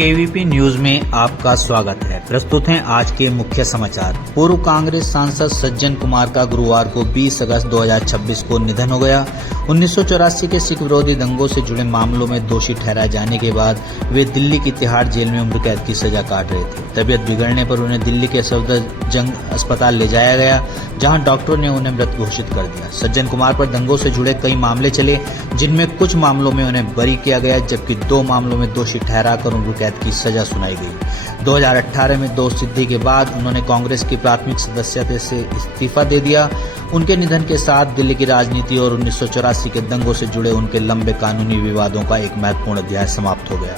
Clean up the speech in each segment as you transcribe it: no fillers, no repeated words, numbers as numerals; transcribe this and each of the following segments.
KVP news में आपका स्वागत है। प्रस्तुत हैं आज के मुख्य समाचार। पूर्व कांग्रेस सांसद सज्जन कुमार का गुरुवार को 20 अगस्त 2026 को निधन हो गया। 1984 के सिख विरोधी दंगों से जुड़े मामलों में दोषी ठहराए जाने के बाद वे दिल्ली की तिहाड़ जेल में उम्र कैद की सजा काट रहे थे। तबियत बिगड़ने पर उन्हें दिल्ली के सफदरजंग अस्पताल ले जाया गया, जहां डॉक्टरों ने उन्हें मृत घोषित कर दिया। सज्जन कुमार पर दंगों से जुड़े कई मामले चले, जिनमें कुछ मामलों में उन्हें बरी किया गया, जबकि 2 मामलों में दोषी ठहराकर उम्र कैद की सजा सुनाई गई। 2018 में दोष सिद्धि के बाद उन्होंने कांग्रेस की प्राथमिक सदस्यता से इस्तीफा दे दिया। उनके निधन के साथ दिल्ली की राजनीति और 1984 के दंगों से जुड़े उनके लंबे कानूनी विवादों का एक महत्वपूर्ण अध्याय समाप्त हो गया।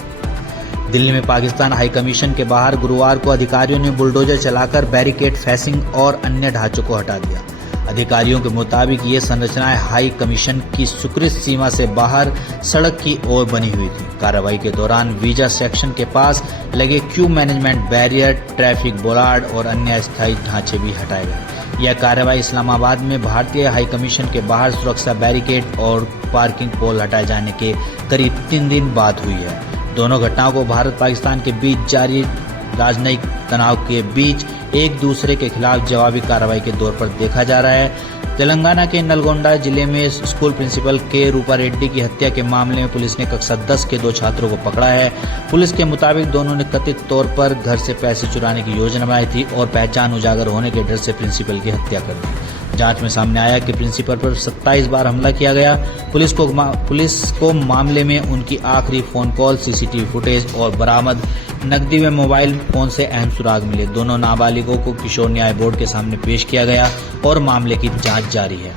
दिल्ली में पाकिस्तान हाई कमीशन के बाहर गुरुवार को अधिकारियों ने बुलडोजर चलाकर बैरिकेड, फेंसिंग और अन्य ढांचों को हटा दिया। अधिकारियों के मुताबिक ये संरचनाएं हाई कमीशन की स्वीकृत सीमा से बाहर सड़क की ओर बनी हुई थी। कार्रवाई के दौरान वीजा सेक्शन के पास लगे queue management barrier, traffic bollard और अन्य अस्थायी ढांचे भी हटाए गए। यह कार्रवाई इस्लामाबाद में भारतीय हाई कमीशन के बाहर सुरक्षा बैरिकेड और पार्किंग पोल हटाए जाने के करीब 3 दिन बाद हुई है। दोनों घटनाओं को भारत पाकिस्तान के बीच जारी राजनयिक तनाव के बीच एक दूसरे के खिलाफ जवाबी कार्रवाई के तौर पर देखा जा रहा है। तेलंगाना के नलगोंडा जिले में स्कूल प्रिंसिपल के रूपा रेड्डी की हत्या के मामले में पुलिस ने कक्षा 10 के 2 छात्रों को पकड़ा है। पुलिस के मुताबिक दोनों ने कथित तौर पर घर से पैसे चुराने की योजना बनाई थी और पहचान उजागर होने के डर से प्रिंसिपल की हत्या कर दी। जांच में सामने आया कि प्रिंसिपल पर 27 बार हमला किया गया। पुलिस को मामले में उनकी आखिरी फोन कॉल, सीसीटीवी फुटेज और बरामद नकदी व मोबाइल फोन से अहम सुराग मिले। दोनों नाबालिगों को किशोर न्याय बोर्ड के सामने पेश किया गया और मामले की जांच जारी है।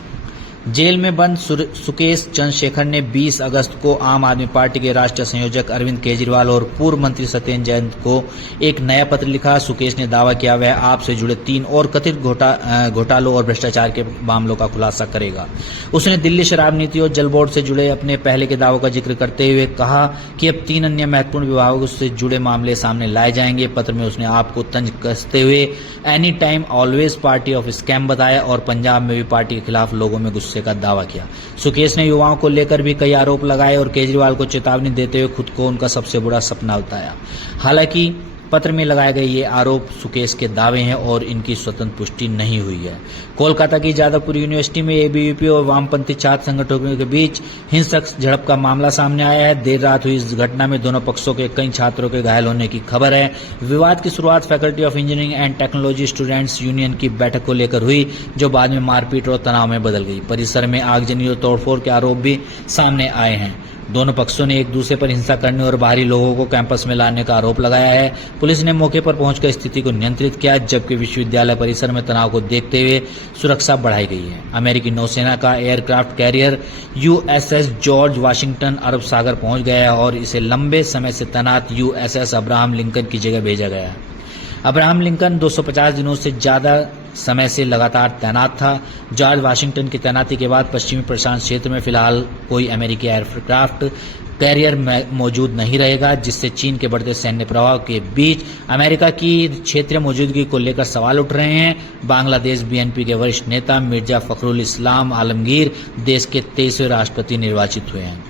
जेल में बंद सुकेश चंद्रशेखर ने 20 अगस्त को आम आदमी पार्टी के राष्ट्रीय संयोजक अरविंद केजरीवाल और पूर्व मंत्री सत्येंद्र जैन को एक नया पत्र लिखा। सुकेश ने दावा किया वह आप से जुड़े 3 और कथित घोटालों और भ्रष्टाचार के मामलों का खुलासा करेगा। उसने दिल्ली शराब नीति और जल बोर्ड से जुड़े अपने पहले के दावों का जिक्र करते हुए कहा कि अब 3 अन्य महत्वपूर्ण विभागों से जुड़े मामले सामने लाए जाएंगे। पत्र में उसने आपको तंज कसते हुए any time always party of scam बताया और पंजाब में भी पार्टी के खिलाफ लोगों में गुस्से का दावा किया। सुकेश ने युवाओं को लेकर भी कई आरोप लगाए और केजरीवाल को चेतावनी देते हुए खुद को उनका सबसे बड़ा सपना बताया। हालांकि पत्र में लगाए गए ये आरोप सुकेश के दावे हैं और इनकी स्वतंत्र पुष्टि नहीं हुई है। कोलकाता की जादवपुर यूनिवर्सिटी में एबीवीपी और वामपंथी छात्र संगठनों के बीच हिंसक झड़प का मामला सामने आया है। देर रात हुई इस घटना में दोनों पक्षों के कई छात्रों के घायल होने की खबर है। विवाद की शुरुआत faculty of engineering and technology students union की बैठक को लेकर हुई, जो बाद में मारपीट और तनाव में बदल गई। परिसर में आगजनी और तोड़फोड़ के आरोप भी सामने आए हैं। दोनों पक्षों ने एक दूसरे पर हिंसा करने और बाहरी लोगों को कैंपस में लाने का आरोप लगाया है। पुलिस ने मौके पर पहुंचकर स्थिति को नियंत्रित किया, जबकि विश्वविद्यालय परिसर में तनाव को देखते हुए सुरक्षा बढ़ाई गई है। अमेरिकी नौसेना का aircraft carrier USS George Washington अरब सागर पहुंच गया है और इसे लंबे समय से तैनात यूएसएस अब्राहम लिंकन की जगह भेजा गया है। अब्राहम लिंकन 250 दिनों से ज्यादा समय से लगातार तैनात था। जॉर्ज वाशिंगटन की तैनाती के बाद पश्चिमी प्रशांत क्षेत्र में फिलहाल कोई अमेरिकी एयरक्राफ्ट कैरियर मौजूद नहीं रहेगा, जिससे चीन के बढ़ते सैन्य प्रभाव के बीच अमेरिका की क्षेत्रीय मौजूदगी को लेकर सवाल उठ रहे हैं। बांग्लादेश बीएनपी के वरिष्ठ नेता मिर्जा फखरुल इस्लाम आलमगीर देश के 23वें राष्ट्रपति निर्वाचित हुए हैं।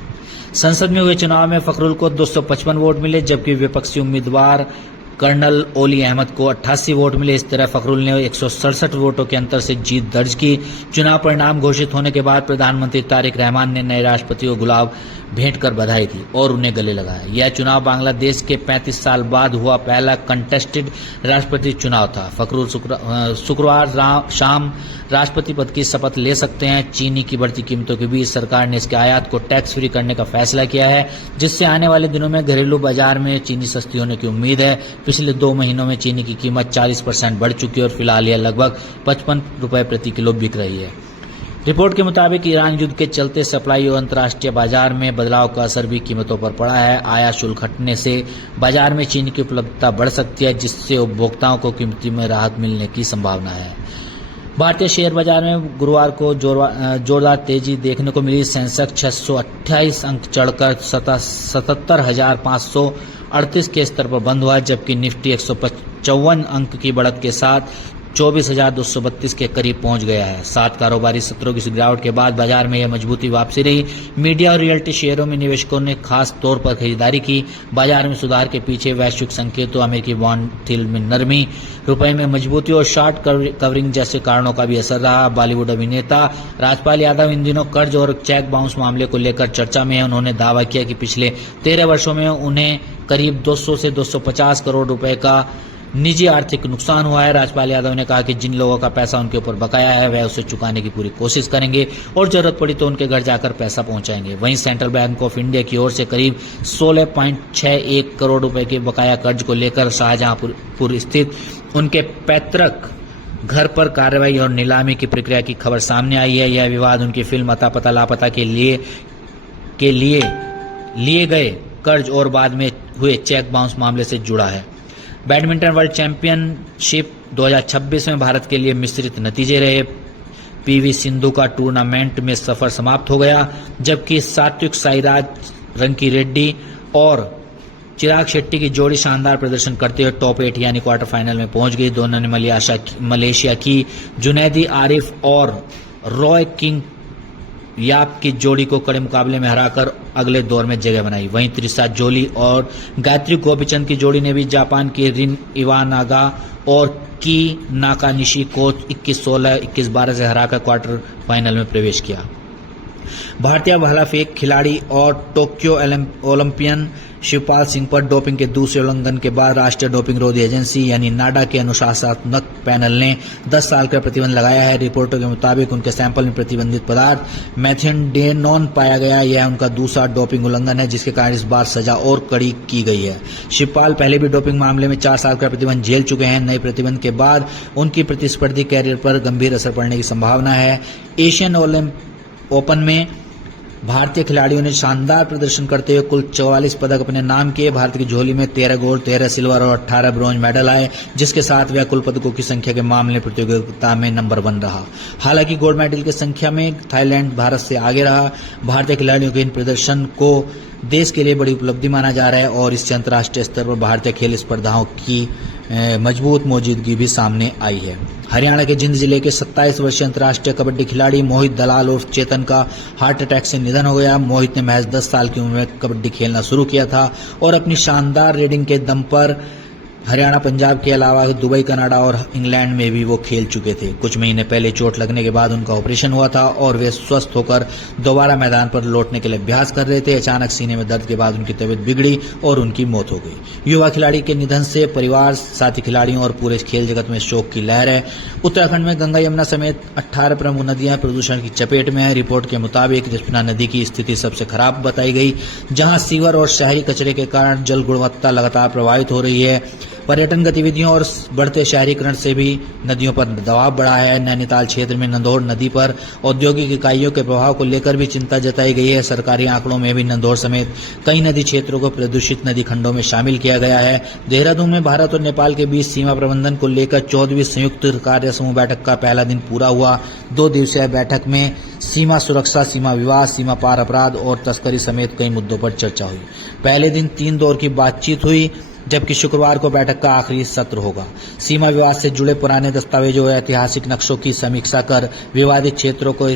संसद में हुए चुनाव में फखरुल को 255 वोट मिले, जबकि विपक्षी उम्मीदवार कर्नल ओली अहमद को 88 वोट मिले। इस तरह फखरुल ने 167 वोटों के अंतर से जीत दर्ज की। चुनाव परिणाम घोषित होने के बाद प्रधानमंत्री तारिक रहमान ने नए राष्ट्रपति को गुलाब भेंट कर बधाई दी और उन्हें गले लगाया। यह चुनाव बांग्लादेश के 35 साल बाद हुआ पहला कंटेस्टेड राष्ट्रपति चुनाव था। फखरुल शुक्रवार शाम राष्ट्रपति पद की शपथ ले सकते हैं। चीनी की बढ़ती कीमतों के बीच सरकार ने इसके आयात को टैक्स फ्री करने का फैसला किया है, जिससे आने वाले दिनों में घरेलू बाजार में चीनी सस्ती होने की उम्मीद है। पिछले 2 महीनों में चीनी की कीमत 40% बढ़ चुकी है और फिलहाल यह लगभग 55 रुपए प्रति किलो बिक रही है। रिपोर्ट के मुताबिक ईरान युद्ध के चलते सप्लाई और अंतर्राष्ट्रीय बाजार में बदलाव का असर भी कीमतों पर पड़ा है। आयात शुल्क हटने से बाजार में चीनी की उपलब्धता बढ़ सकती है, जिससे उपभोक्ताओं को कीमती में राहत मिलने की संभावना है। भारतीय शेयर बाजार में गुरुवार को जोरदार तेजी देखने को मिली। सेंसेक्स 628 अंक चढ़कर 77,538 के स्तर पर बंद हुआ, जबकि निफ्टी 155 अंक की बढ़त के साथ 24,232 के करीब पहुंच गया है। 7 कारोबारी सत्रों की गिरावट के बाद बाजार में यह मजबूती वापसी रही। मीडिया और रियल्टी शेयरों में निवेशकों ने खास तौर पर खरीदारी की। बाजार में सुधार के पीछे वैश्विक संकेतों, अमेरिकी बॉन्ड यील्ड में नरमी, रुपए में मजबूती और शॉर्ट कवरिंग जैसे कारणों का भी असर रहा। बॉलीवुड अभिनेता राजपाल यादव इन दिनों कर्ज और चेक बाउंस मामले को लेकर चर्चा में है। उन्होंने दावा किया कि पिछले 13 वर्षों में उन्हें करीब 200 से 250 करोड़ रुपए का निजी आर्थिक नुकसान हुआ है। राजपाल यादव ने कहा कि जिन लोगों का पैसा उनके ऊपर बकाया है वह उसे चुकाने की पूरी कोशिश करेंगे और जरूरत पड़ी तो उनके घर जाकर पैसा पहुंचाएंगे। वहीं सेंट्रल बैंक ऑफ इंडिया की ओर से करीब 16.61 करोड़ रुपए के बकाया कर्ज को लेकर शाहजहांपुर स्थित उनके पैतृक घर पर कार्रवाई और नीलामी की प्रक्रिया की खबर सामने आई है। यह विवाद उनकी फिल्म अता पता लापता के लिए गए कर्ज और बाद में हुए चेक बाउंस मामले से जुड़ा है। बैडमिंटन वर्ल्ड चैंपियनशिप 2026 में भारत के लिए मिश्रित नतीजे रहे। पीवी सिंधु का टूर्नामेंट में सफर समाप्त हो गया, जबकि सात्विक साईराज, रंकी रेड्डी और चिराग शेट्टी की जोड़ी शानदार प्रदर्शन करते हुए टॉप 8 यानी क्वार्टर फाइनल में पहुंच गई। दोनों ने मलेशिया की जुनैदी आरिफ और रॉय किंग याप की जोड़ी को कड़े मुकाबले में हराकर अगले दौर में जगह बनाई। वहीं त्रिशा जोली और गायत्री गोपीचंद की जोड़ी ने भी जापान की रिन इवानागा और की नाकानिशी को 21-16, 21-12 से हराकर क्वार्टर फाइनल में प्रवेश किया। भारतीय भाला फेंक खिलाड़ी और टोक्यो ओलंपियन शिवपाल सिंह पर डोपिंग के दूसरे उल्लंघन के बाद राष्ट्रीय डोपिंग रोधी एजेंसी यानी नाडा के अनुशासनात्मक पैनल ने 10 साल का प्रतिबंध लगाया है। रिपोर्टों के मुताबिक उनके सैंपल में प्रतिबंधित पदार्थ मेथिओनिन पाया गया। यह उनका दूसरा डोपिंग उल्लंघन है, जिसके कारण इस बार सजा और कड़ी की गई है। शिवपाल पहले भी डोपिंग मामले में 4 साल का प्रतिबंध झेल चुके हैं। नए प्रतिबंध के बाद उनकी प्रतिस्पर्धी कैरियर पर गंभीर असर पड़ने की संभावना है। एशियन ओपन में भारतीय खिलाड़ियों ने शानदार प्रदर्शन करते हुए कुल 44 पदक अपने नाम किए। भारत की झोली में 13 गोल्ड, 13 सिल्वर और 18 ब्रॉन्ज मेडल आए, जिसके साथ वह कुल पदकों की संख्या के मामले प्रतियोगिता में नंबर 1 रहा। हालांकि गोल्ड मेडल की संख्या में थाईलैंड भारत से आगे रहा। भारतीय खिलाड़ियों के इन प्रदर्शन को देश के लिए बड़ी उपलब्धि माना जा रहा है और इससे अंतर्राष्ट्रीय स्तर पर भारतीय खेल स्पर्धाओं की मजबूत मौजूदगी भी सामने आई है। हरियाणा के जिंद जिले के 27 वर्षीय अंतर्राष्ट्रीय कबड्डी खिलाड़ी मोहित दलाल उर्फ चेतन का हार्ट अटैक से निधन हो गया। मोहित ने महज 10 साल की उम्र में कबड्डी खेलना शुरू किया था और अपनी शानदार रेडिंग के दम पर हरियाणा, पंजाब के अलावा दुबई, कनाडा और इंग्लैंड में भी वो खेल चुके थे। कुछ महीने पहले चोट लगने के बाद उनका ऑपरेशन हुआ था और वे स्वस्थ होकर दोबारा मैदान पर लौटने के लिए अभ्यास कर रहे थे। अचानक सीने में दर्द के बाद उनकी तबीयत बिगड़ी और उनकी मौत हो गई। युवा खिलाड़ी के निधन से परिवार, साथी खिलाड़ियों और पूरे खेल जगत में शोक की लहर है। उत्तराखंड में गंगा, यमुना समेत 18 प्रमुख नदियां प्रदूषण की चपेट में है। रिपोर्ट के मुताबिक रिस्पना नदी की स्थिति सबसे खराब बताई गई, जहां सीवर और शहरी कचरे के कारण जल गुणवत्ता लगातार प्रभावित हो रही है। पर्यटन गतिविधियों और बढ़ते शहरीकरण से भी नदियों पर दबाव बढ़ा है। नैनीताल क्षेत्र में नंदौर नदी पर औद्योगिक इकाइयों के प्रभाव को लेकर भी चिंता जताई गई है। सरकारी आंकड़ों में भी नंदौर समेत कई नदी क्षेत्रों को प्रदूषित नदी खंडों में शामिल किया गया है। देहरादून में भारत और नेपाल के बीच सीमा प्रबंधन को लेकर 14वीं संयुक्त कार्य समूह बैठक का पहला दिन पूरा हुआ। 2 दिवसीय बैठक में सीमा सुरक्षा, सीमा विवाद, सीमा पार अपराध और तस्करी समेत कई मुद्दों पर चर्चा हुई। पहले दिन 3 दौर की बातचीत हुई, जबकि शुक्रवार को बैठक का आखिरी सत्र होगा। सीमा विवाद से जुड़े पुराने दस्तावेजों और ऐतिहासिक नक्शों की समीक्षा कर विवादित क्षेत्रों को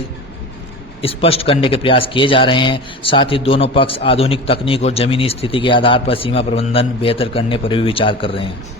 स्पष्ट करने के प्रयास किए जा रहे हैं। साथ ही दोनों पक्ष आधुनिक तकनीक और जमीनी स्थिति के आधार पर सीमा प्रबंधन बेहतर करने पर भी विचार कर रहे हैं।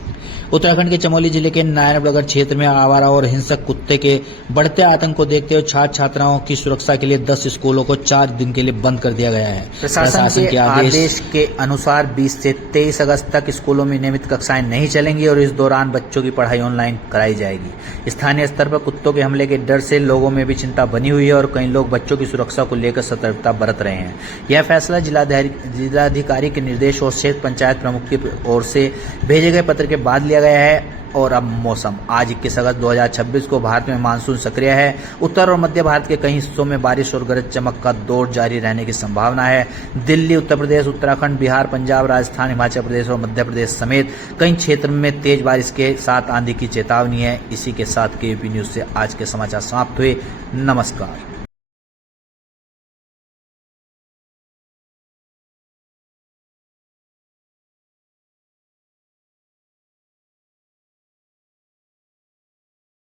उत्तराखंड के चमोली जिले के नारायणनगर क्षेत्र में आवारा और हिंसक कुत्ते के बढ़ते आतंक को देखते हुए छात्र छात्राओं की सुरक्षा के लिए 10 स्कूलों को 4 दिन के लिए बंद कर दिया गया है। प्रशासन के आदेश के अनुसार 20 से 23 अगस्त तक स्कूलों में नियमित कक्षाएं नहीं चलेंगी और इस दौरान बच्चों की पढ़ाई ऑनलाइन कराई जाएगी। स्थानीय स्तर पर कुत्तों के हमले के डर से लोगों में भी चिंता बनी हुई है और कई लोग बच्चों की सुरक्षा को लेकर सतर्कता बरत रहे हैं। यह फैसला जिलाधिकारी के निर्देश और क्षेत्र पंचायत प्रमुख की ओर से भेजे गए पत्र के बाद लिया गया है। और अब मौसम। आज 21 अगस्त 2026 को भारत में मानसून सक्रिय है। उत्तर और मध्य भारत के कई हिस्सों में बारिश और गरज चमक का दौर जारी रहने की संभावना है। दिल्ली, उत्तर प्रदेश, उत्तराखंड, बिहार, पंजाब, राजस्थान, हिमाचल प्रदेश और मध्य प्रदेश समेत कई क्षेत्र में तेज बारिश के साथ आंधी की चेतावनी है। इसी के साथ KUP न्यूज से आज के समाचार समाप्त हुए। नमस्कार।